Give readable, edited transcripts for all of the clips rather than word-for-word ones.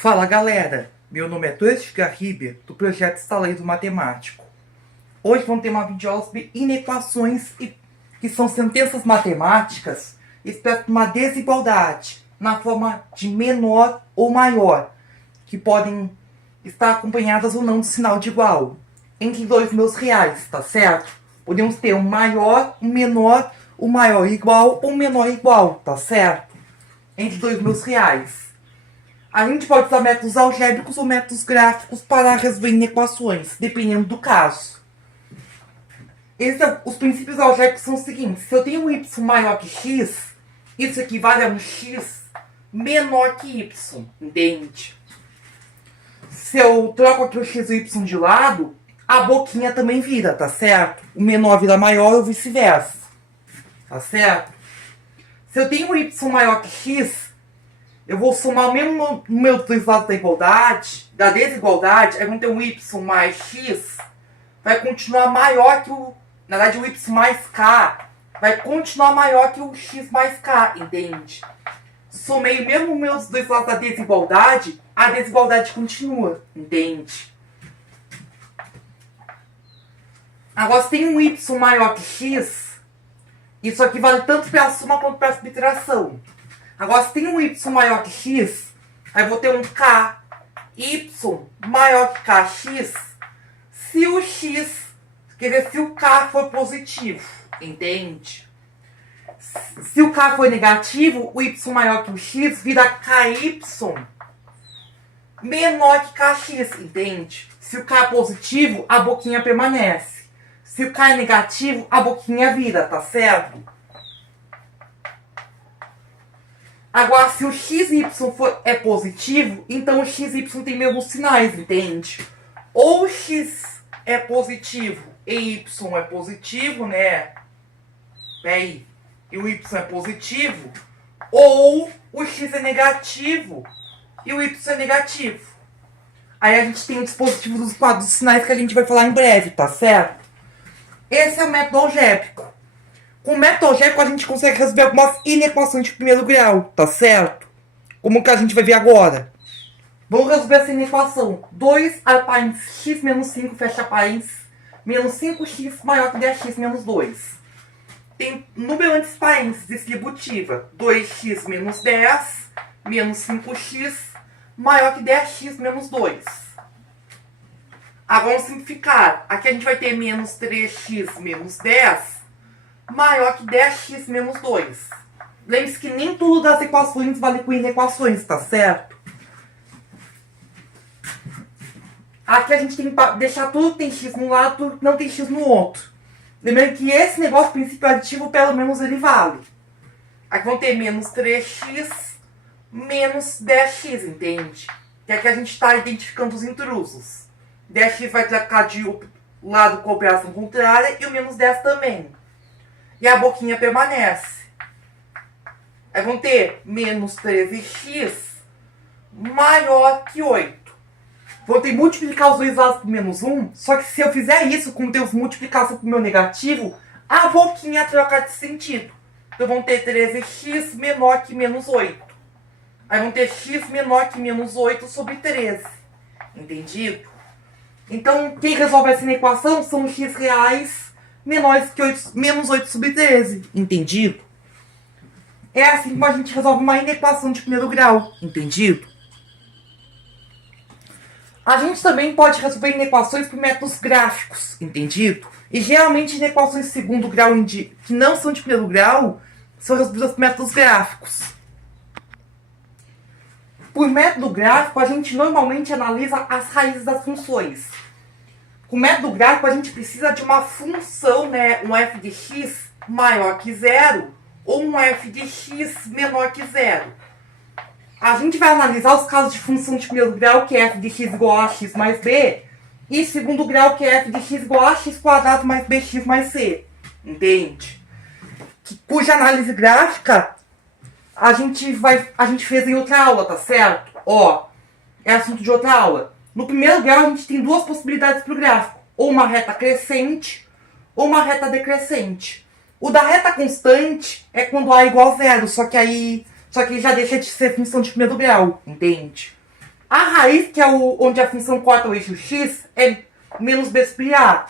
Fala galera, meu nome é Toeste Garribe, do projeto Estaleiro Matemático. Hoje vamos ter uma videoaula sobre inequações, que são sentenças matemáticas expressas por uma desigualdade na forma de menor ou maior, que podem estar acompanhadas ou não do sinal de igual, entre dois números reais, tá certo? Podemos ter um maior, um menor, o maior igual ou menor igual, tá certo? Entre dois números reais. A gente pode usar métodos algébricos ou métodos gráficos para resolver inequações, dependendo do caso. Os princípios algébricos são os seguintes. Se eu tenho um y maior que x, isso equivale a um x menor que y, entende? Se eu troco aqui o x e o y de lado, a boquinha também vira, tá certo? O menor vira maior ou vice-versa, tá certo? Se eu tenho um y maior que x, eu vou somar o mesmo número dos dois lados da desigualdade, aí vamos ter um y mais x, vai continuar maior que o... Na verdade, o y mais k vai continuar maior que o x mais k, entende? Somei o mesmo número dos dois lados da desigualdade, a desigualdade continua, entende? Agora, se tem um y maior que x, isso aqui vale tanto para a soma quanto para a subtração. Agora, se tem um y maior que x, aí eu vou ter um ky maior que kx, se o x, quer dizer, se o k for positivo, entende? Se o k for negativo, o y maior que o x vira ky menor que kx, entende? Se o k é positivo, a boquinha permanece. Se o k é negativo, a boquinha vira, tá certo? Agora, se o x e y é positivo, então o x e y tem mesmos sinais, entende? Ou o x é positivo e y é positivo, né? Peraí. E o y é positivo. Ou o x é negativo e o y é negativo. Aí a gente tem o dispositivo dos quadros de sinais que a gente vai falar em breve, tá certo? Esse é o método algébrico. Com o método algébrico a gente consegue resolver algumas inequações de primeiro grau, tá certo? Como que a gente vai ver agora. Vamos resolver essa inequação. 2 apárense x menos 5 fecha apárense menos 5x maior que 10x menos 2. Tem número antes parênteses distributiva. 2x menos 10 menos 5x maior que 10x menos 2. Agora vamos simplificar. Aqui a gente vai ter menos 3x menos 10 maior que 10x menos 2. Lembre-se que nem tudo das equações vale com inequações, tá certo? Aqui a gente tem que deixar tudo que tem x num lado, tudo que não tem x no outro. Lembrando que esse negócio princípio aditivo, pelo menos ele vale. Aqui vão ter menos 3x menos 10x, entende? Que aqui a gente está identificando os intrusos. 10x vai trocar de lado com a operação contrária e o menos 10 também. E a boquinha permanece. Aí vão ter menos 13x maior que 8. Vou ter que multiplicar os dois lados por menos 1. Só que se eu fizer isso com Deus multiplicação por meu negativo, a boquinha troca de sentido. Então vão ter 13x menor que menos 8. Aí vão ter x menor que menos 8 sobre 13. Entendido? Então quem resolve essa equação são os x reais menores que 8, menos 8 sobre 13, entendido? É assim como a gente resolve uma inequação de primeiro grau, entendido? A gente também pode resolver inequações por métodos gráficos, entendido? E geralmente inequações de segundo grau que não são de primeiro grau são resolvidas por métodos gráficos. Por método gráfico, a gente normalmente analisa as raízes das funções. Com o método gráfico, a gente precisa de uma função, né? Um f de x maior que zero ou um f de x menor que zero. A gente vai analisar os casos de função de primeiro grau, que é f de x igual a x mais b, e segundo grau, que é f de x igual a x quadrado mais bx mais c. Entende? Cuja análise gráfica a gente fez em outra aula, tá certo? Ó, é assunto de outra aula. No primeiro grau, a gente tem duas possibilidades para o gráfico. Ou uma reta crescente, ou uma reta decrescente. O da reta constante é quando A é igual a zero, só que já deixa de ser função de primeiro grau, entende? A raiz, que é onde a função corta o eixo x, é menos b sobre a.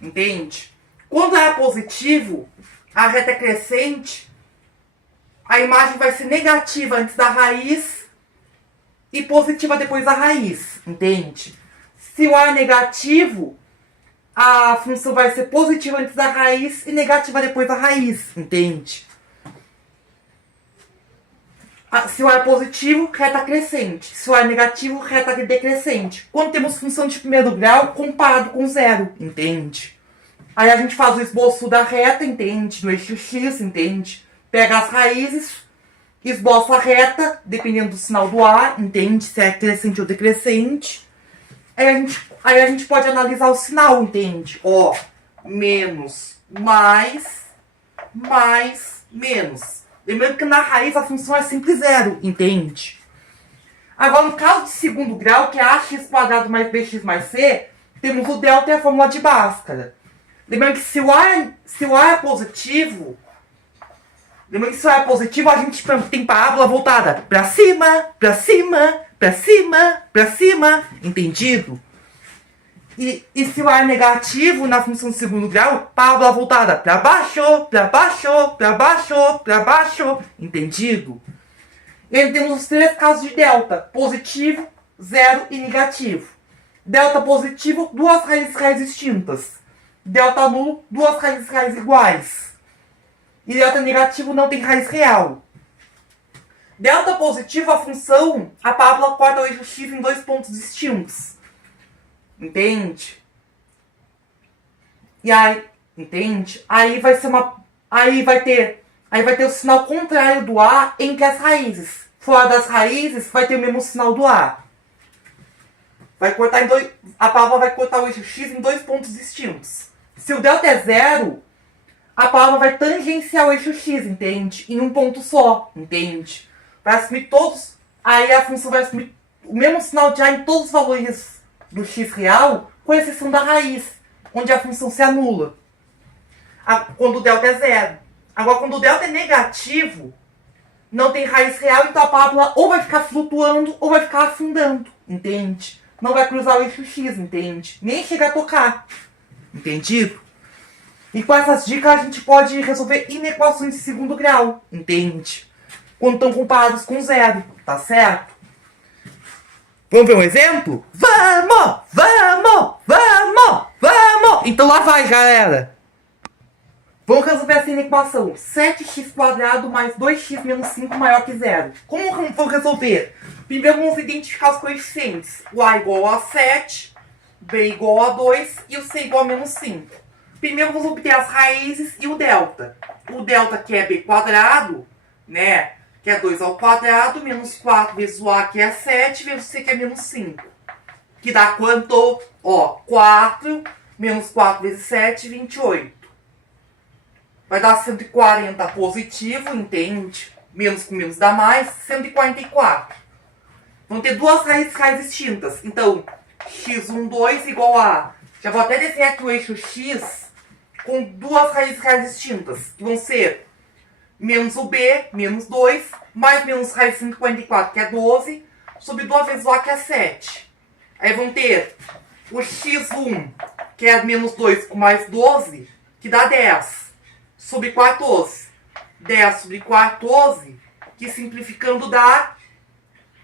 Entende? Quando é positivo, a reta é crescente, a imagem vai ser negativa antes da raiz e positiva depois da raiz. Entende? Se o a é negativo, a função vai ser positiva antes da raiz e negativa depois da raiz. Entende? Se o a é positivo, reta crescente. Se o a é negativo, reta decrescente. Quando temos função de primeiro grau, comparado com zero, entende? Aí a gente faz o esboço da reta, entende? No eixo x, entende? Pega as raízes, esboça a reta, dependendo do sinal do a, entende? Se é crescente ou decrescente. Aí a gente pode analisar o sinal, entende? Ó, menos, mais, menos. Lembrando que na raiz a função é sempre zero, entende? Agora, no caso de segundo grau, que é ax² mais bx mais c, temos o delta e a fórmula de Bhaskara. Lembrando que se o a é positivo, a gente tem parábola voltada para cima, para cima, para cima, para cima, entendido? E se o a é negativo na função de segundo grau, parábola voltada para baixo, para baixo, para baixo, para baixo, entendido? E aí temos os três casos de delta: positivo, zero e negativo. Delta positivo, duas raízes distintas. Delta nulo, duas raízes iguais. E delta negativo não tem raiz real. Delta positivo, a parábola corta o eixo x em dois pontos distintos. Entende? E aí, entende? Aí vai ter o sinal contrário do a entre as raízes. Fora das raízes, vai ter o mesmo sinal do a. A parábola vai cortar o eixo x em dois pontos distintos. Se o delta é zero, a parábola vai tangenciar o eixo x, entende? Em um ponto só, entende? Vai assumir todos. Aí a função vai assumir o mesmo sinal de a em todos os valores do x real, com exceção da raiz, onde a função se anula. Quando o delta é zero. Agora, quando o delta é negativo, não tem raiz real, então a parábola ou vai ficar flutuando ou vai ficar afundando, entende? Não vai cruzar o eixo x, entende? Nem chega a tocar, entendido? E com essas dicas a gente pode resolver inequações de segundo grau, entende? Quando estão comparados com zero, tá certo? Vamos ver um exemplo? Vamos! Vamos! Vamos! Vamos! Então lá vai, galera! Vamos resolver essa inequação. 7x² mais 2x menos 5 maior que zero. Como vamos resolver? Primeiro vamos identificar os coeficientes. O a igual a 7, b igual a 2 e o c igual a menos 5. Primeiro vamos obter as raízes e o delta. O delta, que é b², né? Que é 2 ao quadrado, menos 4 vezes o a, que é 7, vezes o c, que é menos 5. Que dá quanto? Ó, 4 menos 4 vezes 7, 28. Vai dar 140 positivo, entende? Menos com menos dá mais, 144. Vão ter duas raízes distintas. Então, x12 igual a... Já vou até desenhar aqui o eixo x com duas raízes distintas. Que vão ser menos o b, menos 2, mais menos raiz de 144, que é 12, sobre 2 vezes o a, que é 7. Aí vão ter o x1, que é menos 2 com mais 12, que dá 10. Sobre 14. 10 sobre 14, que simplificando dá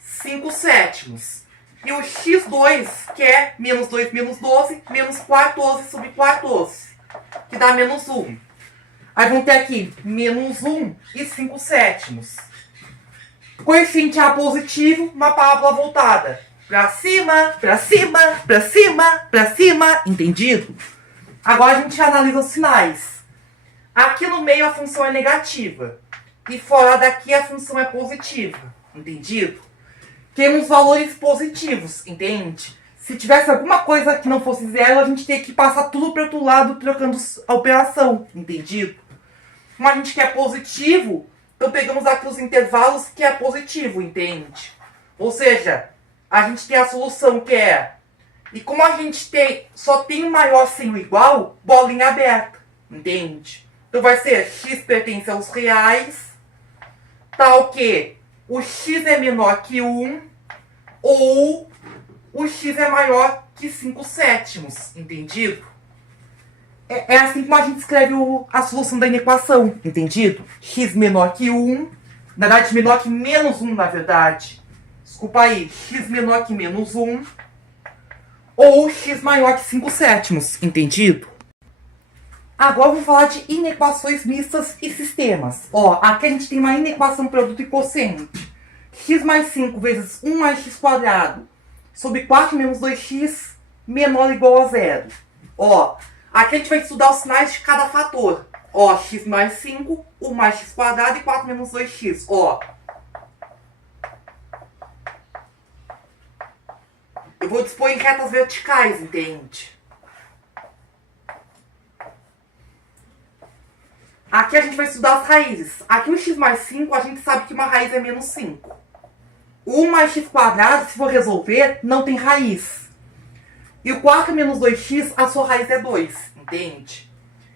5 sétimos. E o x2, que é menos 2 menos 12, menos 14 sobre 14, que dá menos 1. Aí vamos ter aqui menos 1 e 5 sétimos. Coeficiente A positivo, uma parábola voltada para cima, para cima, para cima, para cima, entendido? Agora a gente analisa os sinais. Aqui no meio a função é negativa. E fora daqui a função é positiva. Entendido? Temos valores positivos, entende? Se tivesse alguma coisa que não fosse zero, a gente teria que passar tudo para o outro lado, trocando a operação. Entendido? Como a gente quer positivo, então pegamos aqui os intervalos que é positivo, entende? Ou seja, a gente tem a solução que é... E como a gente só tem o maior sem o igual, bolinha aberta, entende? Então vai ser x pertence aos reais, tal que o x é menor que 1, ou o x é maior que 5 sétimos, entendido? É assim como a gente escreve a solução da inequação, entendido? X menor que 1, na verdade menor que menos 1, na verdade. Desculpa aí, x menor que menos 1, ou x maior que 5 sétimos, entendido? Agora vamos falar de inequações mistas e sistemas. Ó, aqui a gente tem uma inequação produto e quociente. X mais 5 vezes 1 mais x quadrado sobre 4 menos 2x menor ou igual a zero. Ó, aqui a gente vai estudar os sinais de cada fator. Ó, x mais 5, 1 mais x quadrado e 4 menos 2x. Ó, eu vou dispor em retas verticais, entende? Aqui a gente vai estudar as raízes. Aqui o x mais 5, a gente sabe que uma raiz é menos 5. 1 mais x quadrado, se for resolver, não tem raiz. E o 4 menos 2x, a sua raiz é 2, entende?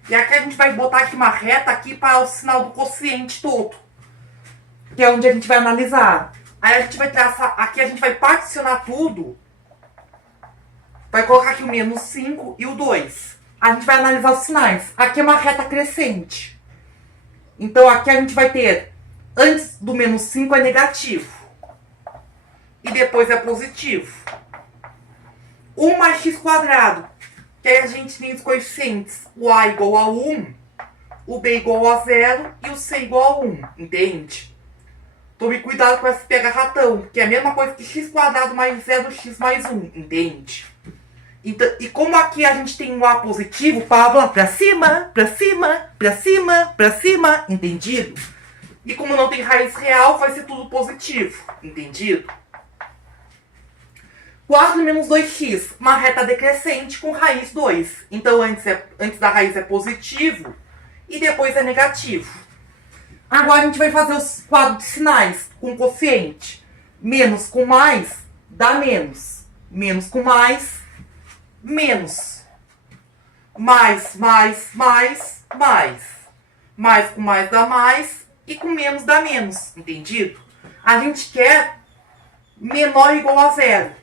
E aqui a gente vai botar aqui uma reta aqui para o sinal do quociente todo, que é onde a gente vai analisar. Aí a gente vai traçar, aqui a gente vai particionar tudo. Vai colocar aqui o menos 5 e o 2. A gente vai analisar os sinais. Aqui é uma reta crescente. Então aqui a gente vai ter, antes do menos 5 é negativo. E depois é positivo. 1 mais x quadrado. Que aí a gente tem os coeficientes. O a igual a 1, o b igual a 0 e o c igual a 1. Entende? Tome cuidado com esse pega-ratão, que é a mesma coisa que x quadrado mais 0x mais 1. Entende? Então, e como aqui a gente tem um A positivo, para pra cima, pra cima, pra cima, pra cima, entendido? E como não tem raiz real, vai ser tudo positivo, entendido? 4 menos 2x, uma reta decrescente com raiz 2. Então antes da raiz é positivo e depois é negativo. Agora a gente vai fazer os quadros de sinais com quociente. Menos com mais dá menos. Menos com mais, menos. Mais, mais, mais, mais. Mais com mais dá mais e com menos dá menos, entendido? A gente quer menor ou igual a zero.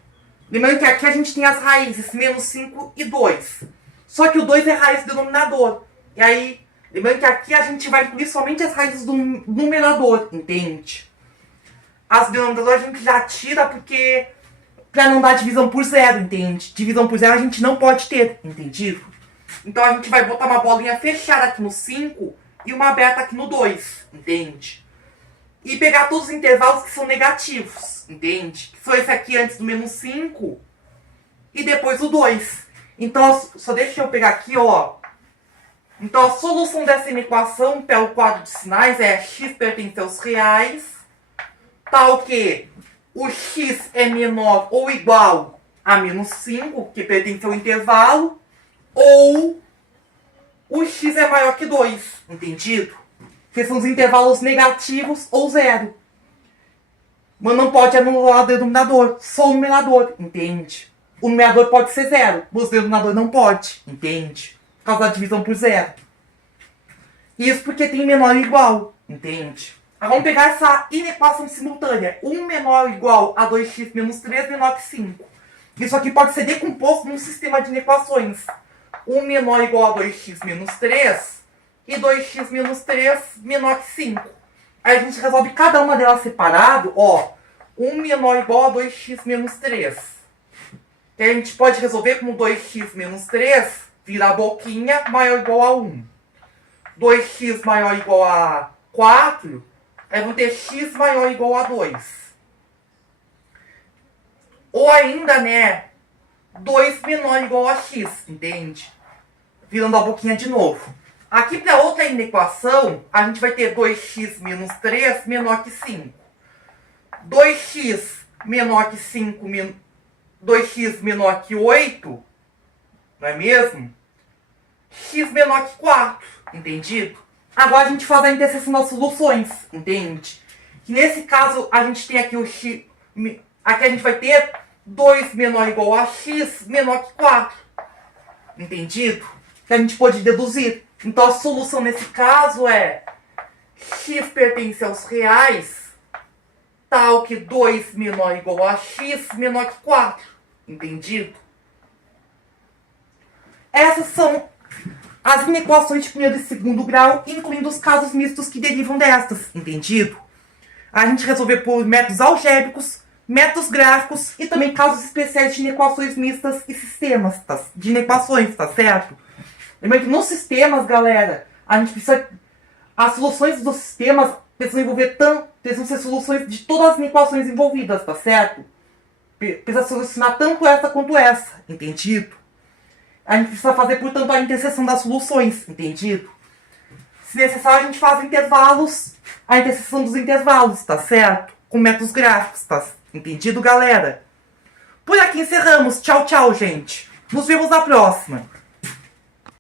Lembrando que aqui a gente tem as raízes menos 5 e 2. Só que o 2 é raiz do denominador. E aí, lembrando que aqui a gente vai incluir somente as raízes do numerador, entende? As denominadoras a gente já tira porque para não dar divisão por zero, entende? Divisão por zero a gente não pode ter, entendido? Então a gente vai botar uma bolinha fechada aqui no 5 e uma aberta aqui no 2, entende? E pegar todos os intervalos que são negativos, entende? Que são esse aqui antes do menos 5 e depois o 2. Então, só deixa eu pegar aqui, ó. Então, a solução dessa inequação pelo quadro de sinais é x pertence aos reais, tal que o x é menor ou igual a menos 5, que pertence ao intervalo, ou o x é maior que 2, entendido? Que são os intervalos negativos ou zero. Mas não pode anular o denominador, só o numerador, entende? O numerador pode ser zero, mas o denominador não pode, entende? Por causa da divisão por zero. Isso porque tem menor ou igual, entende? Agora vamos pegar essa inequação simultânea. 1 menor ou igual a 2x menos 3 menor que 5. Isso aqui pode ser decomposto num sistema de inequações. 1 menor ou igual a 2x menos 3 e 2x menos 3 menor que 5. Aí a gente resolve cada uma delas separado, ó. 1 menor ou igual a 2x menos 3. Que a gente pode resolver como 2x menos 3 vira a boquinha maior ou igual a 1. 2x maior ou igual a 4, aí vão ter x maior ou igual a 2. Ou ainda, né, 2 menor ou igual a x, entende? Virando a boquinha de novo. Aqui para outra inequação, a gente vai ter 2x menos 3 menor que 5. 2x menor que 5, 2x menor que 8, não é mesmo? X menor que 4, entendido? Agora a gente faz a interseção das soluções, entende? Que nesse caso a gente tem aqui o x, aqui a gente vai ter 2 menor ou igual a x menor que 4, entendido? Que a gente pode deduzir. Então a solução nesse caso é x pertence aos reais tal que 2 menor ou igual a x menor que 4. Entendido? Essas são as inequações de primeiro e segundo grau, incluindo os casos mistos que derivam destas. Entendido? A gente resolveu por métodos algébricos, métodos gráficos e também casos especiais de inequações mistas e sistemas, tá? De inequações, tá certo? Lembrando que nos sistemas, galera, a gente precisa... As soluções dos sistemas precisam envolver precisam ser soluções de todas as inequações envolvidas, tá certo? Precisa solucionar tanto essa quanto essa, entendido? A gente precisa fazer, portanto, a interseção das soluções, entendido? Se necessário, a gente faz intervalos, a interseção dos intervalos, tá certo? Com métodos gráficos, tá entendido, galera? Por aqui encerramos. Tchau, tchau, gente. Nos vemos na próxima.